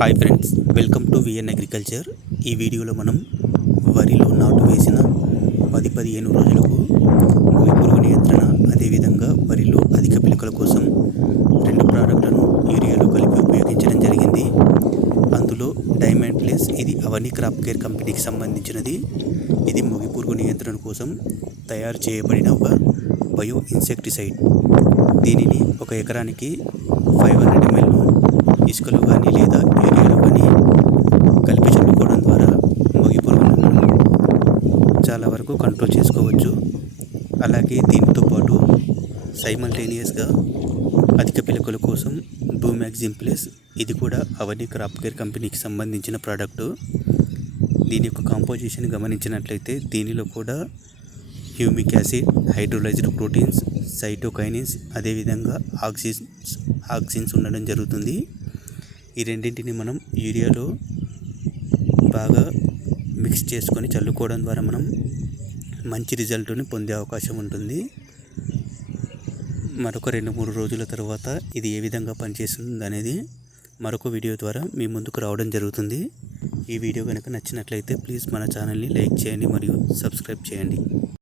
Hi friends, welcome to VN agriculture. ఈ వీడియోలో మనం వరిలో నాటు వేసిన 10-15 రోజులకు మొగి పురుగు నియంత్రణ, అదేవిధంగా వరిలో అధిక పిలకల కోసం 2 ప్రోడక్ట్లను యూరియాలో కలిపి ఉపయోగించడం జరిగింది. అందులో డైమండ్ ప్లస్, ఇది అవని క్రాప్ కేర్ కంపెనీకి సంబంధించినది. ఇది మొగి పురుగు నియంత్రణ కోసం తయారు చేయబడిన ఒక బయో ఇన్సెక్టిసైడ్. దీనిని ఒక ఎకరానికి 500 ml ఇసుకలో కానీ లేదా యూరియాలో కానీ కలిపి చల్లుకోవడం ద్వారా మొగి పురుగులను చాలా వరకు కంట్రోల్ చేసుకోవచ్చు. అలాగే దీంతో పాటు సైమల్టేనియస్గా అధిక పిలకల కోసం బూమాక్సిమ్ ప్లస్, ఇది కూడా అవని క్రాప్ కేర్ కంపెనీకి సంబంధించిన ప్రోడక్టు. దీని యొక్క కాంపోజిషన్ గమనించినట్లయితే దీనిలో కూడా humic acid, hydrolysed proteins, cytokinins, అదేవిధంగా ఆక్సిన్స్ ఉండడం జరుగుతుంది. ఈ రెండింటిని మనం యూరియాలో బాగా మిక్స్ చేసుకొని చల్లుకోవడం ద్వారా మనం మంచి రిజల్ట్ని పొందే అవకాశం ఉంటుంది. మరొక 2-3 రోజుల తర్వాత ఇది ఏ విధంగా పనిచేస్తుంది అనేది మరొక వీడియో ద్వారా మీ ముందుకు రావడం జరుగుతుంది. ఈ వీడియో కనుక నచ్చినట్లయితే ప్లీజ్ మన ఛానల్ని లైక్ చేయండి మరియు సబ్స్క్రైబ్ చేయండి.